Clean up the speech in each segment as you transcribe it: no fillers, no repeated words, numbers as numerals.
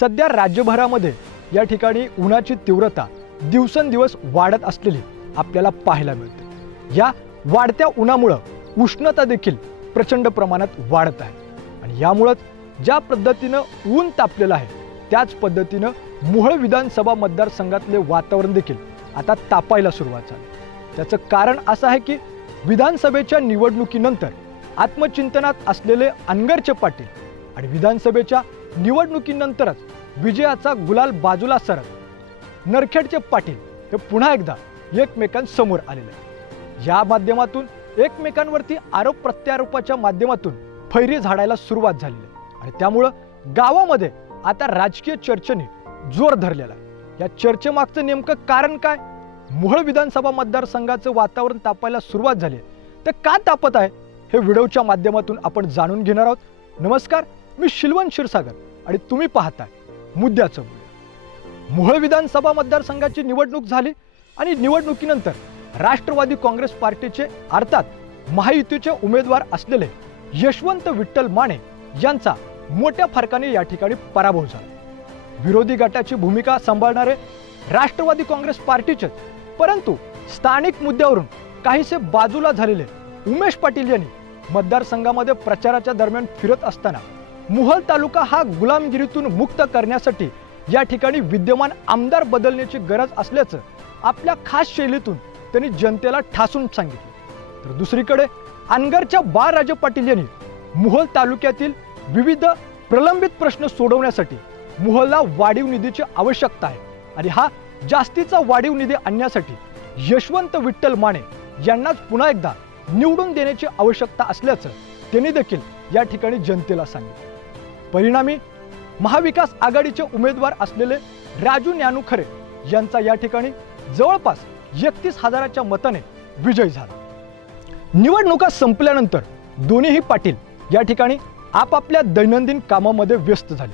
सध्या राज्यभरामध्ये या ठिकाणी उन्हाची तीव्रता दिवसेंदिवस वाढत असलेली आपल्याला पाहायला मिळते। या वाढत्या उन्हामुळे उष्णता देखील प्रचंड प्रमाणात वाढत आहे आणि यामुळेच ज्या पद्धतीने ऊन तापलेलं आहे त्याच पद्धतीने मोहोळ विधानसभा मतदारसंघातले वातावरण देखील आता तापायला सुरुवात झाली। त्याचं कारण असं आहे की विधानसभेच्या निवडणुकीनंतर आत्मचिंतनात असलेले अनगरचे पाटील आणि विधानसभेच्या निवडणुकीनंतरच विजयाचा गुलाल बाजूला सरत नरखेडचे पाटील हे पुन्हा एकदा एकमेकांसमोर आलेले आहेत। या माध्यमातून एकमेकांवरती आरोप प्रत्यारोपाच्या माध्यमातून फैरी झाडायला सुरुवात झाली आहे आणि त्यामुळे गावामध्ये आता राजकीय चर्चेने जोर धरलेला आहे। या चर्चेमागचं नेमकं कारण काय? मोहोळ विधानसभा मतदारसंघाचं वातावरण तापायला सुरुवात झाली तर का तापत आहे हे व्हिडिओच्या माध्यमातून आपण जाणून घेणार आहोत। नमस्कार, मी शिलवंत क्षीरसागर आणि तुम्ही पाहताय मुद्द्याचं बोल। मोहोळ विधानसभा मतदारसंघाची निवडणूक झाली आणि निवडणुकीनंतर राष्ट्रवादी काँग्रेस पार्टीचे अर्थात महायुतीचे उमेदवार असलेले यशवंत विठ्ठल माने यांचा मोठ्या फरकाने या ठिकाणी पराभव झाला। विरोधी गटाची भूमिका सांभाळणारे राष्ट्रवादी काँग्रेस पार्टीचे परंतु स्थानिक मुद्द्यावरून काहीसे बाजूला झालेले उमेश पाटील यांनी मतदारसंघामध्ये प्रचाराच्या दरम्यान फिरत असताना मोहोळ तालुका हा गुलामगिरीतून मुक्त करण्यासाठी या ठिकाणी विद्यमान आमदार बदलण्याची गरज असल्याचं आपल्या खास शैलीतून त्यांनी जनतेला ठासून सांगितलं। तर दुसरीकडे अनगरच्या बाळराजे पाटील यांनी मोहोळ तालुक्यातील विविध प्रलंबित प्रश्न सोडवण्यासाठी मोहोळला वाढीव निधीची आवश्यकता आहे आणि हा जास्तीचा वाढीव निधी आणण्यासाठी यशवंत विठ्ठल माने यांनाच पुन्हा एकदा निवडून देण्याची आवश्यकता असल्याचं त्यांनी देखील या ठिकाणी जनतेला सांगितलं। परिणामी महाविकास आघाडीचे उमेदवार असलेले राजू न्यानू खरे यांचा या ठिकाणी जवळपास 31,000च्या मताने विजय झाला। निवडणुका संपल्यानंतर दोन्हीही पाटील या ठिकाणी आपापल्या दैनंदिन कामामध्ये व्यस्त झाले।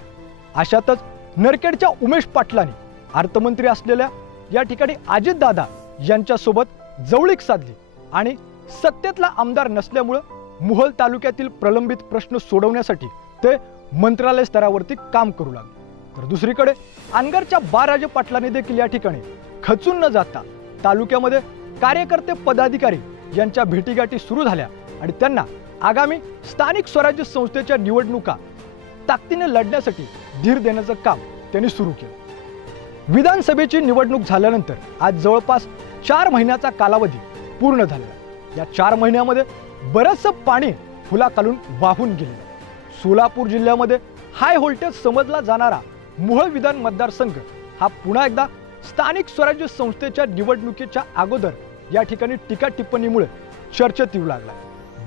अशातच नरखेडच्या उमेश पाटलांनी अर्थमंत्री असलेल्या या ठिकाणी अजितदादा यांच्यासोबत जवळीक साधली आणि सत्तेतला आमदार नसल्यामुळे मोहोळ तालुक्यातील प्रलंबित प्रश्न सोडवण्यासाठी ते मंत्रालय स्तरावरती काम करू लागले। तर दुसरीकडे अनगरच्या बाळराजे पाटलांनी देखील या ठिकाणी खचून न जाता तालुक्यामध्ये कार्यकर्ते पदाधिकारी यांच्या भेटीगाठी सुरू झाल्या आणि त्यांना आगामी स्थानिक स्वराज्य संस्थेच्या निवडणुका ताकदीने लढण्यासाठी धीर देण्याचं काम त्यांनी सुरू केलं। विधानसभेची निवडणूक झाल्यानंतर आज जवळपास 4 महिन्याचा कालावधी पूर्ण झालेला। या 4 महिन्यामध्ये बरंचसं पाणी फुलाखालून वाहून गेलेलं। सोलापूर जिल्ह्यामध्ये हाय व्होल्टेज समजला जाणारा मोहोळ विधान मतदारसंघ हा पुन्हा एकदा स्थानिक स्वराज्य संस्थेच्या निवडणुकीच्या अगोदर या ठिकाणी टीका टिप्पणीमुळे चर्चेत येऊ लागला।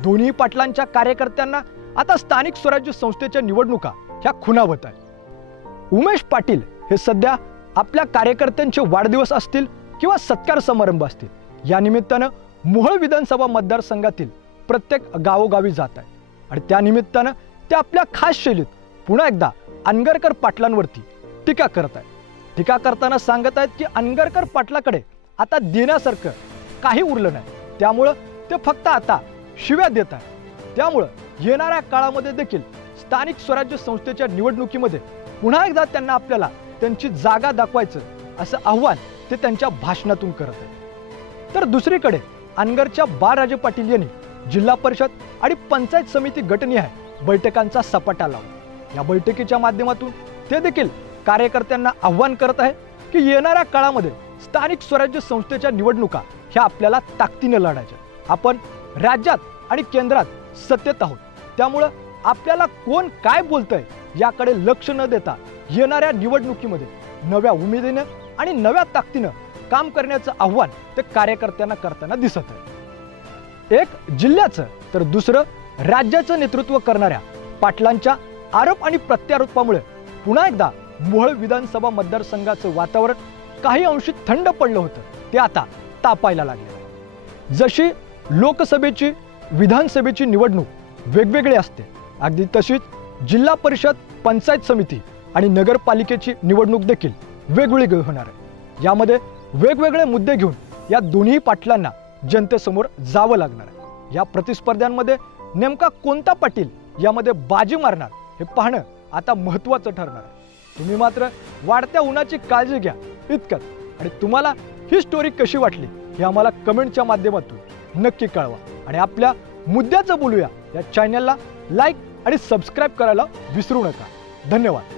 दोन्ही पाटलांच्या कार्यकर्त्यांना आता स्थानिक स्वराज्य संस्थेच्या निवडणुका ह्या खुणावत आहेत। उमेश पाटील हे सध्या आपल्या कार्यकर्त्यांचे वाढदिवस असतील किंवा सत्कार समारंभ असतील या निमित्तानं मोहोळ विधानसभा मतदारसंघातील प्रत्येक गावोगावी जात आहे आणि त्या निमित्तानं ते आपल्या खास शैलीत पुन्हा एकदा अनगरकर पाटलांवरती टीका करत आहेत। टीका करताना सांगत आहेत की अनगरकर पाटलाकडे आता देण्यासारखं काही उरलं नाही, त्यामुळं ते फक्त आता शिव्या देत आहेत। त्यामुळं येणाऱ्या काळामध्ये देखील स्थानिक स्वराज्य संस्थेच्या निवडणुकीमध्ये पुन्हा एकदा त्यांना आपल्याला त्यांची जागा दाखवायचं असं आव्हान ते त्यांच्या भाषणातून करत आहेत। तर दुसरीकडे अनगरच्या बाळराजे पाटील यांनी जिल्हा परिषद आणि पंचायत समिती गटनिहाय बैठकांचा सपाटा लावला। या बैठकीच्या माध्यमातून ते देखील कार्यकर्त्यांना आव्हान करत आहे की येणाऱ्या काळामध्ये स्थानिक स्वराज्य संस्थेच्या निवडणुका ह्या आपल्याला ताकदीने लढायच्या। आपण राज्यात आणि केंद्रात सत्तेत आहोत, त्यामुळं आपल्याला कोण काय बोलतंय याकडे लक्ष न देता येणाऱ्या निवडणुकीमध्ये नव्या उमेदीनं आणि नव्या ताकदीनं काम करण्याचं आव्हान ते कार्यकर्त्यांना करताना दिसत आहे। एक जिल्ह्याचं तर दुसरं राज्याचं नेतृत्व करणाऱ्या पाटलांच्या आरोप आणि प्रत्यारोपामुळे पुन्हा एकदा मोहोळ विधानसभा मतदारसंघाचं वातावरण काही अंशी थंड पडलं होतं ते आता तापायला लागले। जशी लोकसभेची विधानसभेची निवडणूक वेगवेगळी असते, अगदी तशीच जिल्हा परिषद, पंचायत समिती आणि नगरपालिकेची निवडणूक देखील वेगवेगळी होणार आहे। यामध्ये वेगवेगळे मुद्दे घेऊन या दोन्ही पाटलांना जनतेसमोर जावं लागणार आहे। या प्रतिस्पर्ध्यांमध्ये नेमका कोणता पाटील यामध्ये बाजी मारणार हे पाहणं आता महत्त्वाचं ठरणार आहे। तुम्ही मात्र वाढत्या उन्हाची काळजी घ्या इतकंच. आणि तुम्हाला ही स्टोरी कशी वाटली हे आम्हाला कमेंटच्या माध्यमातून नक्की कळवा. आणि आपल्या मुद्द्याचं बोलूया या चॅनलला लाईक आणि सबस्क्राईब करायला विसरू नका. धन्यवाद.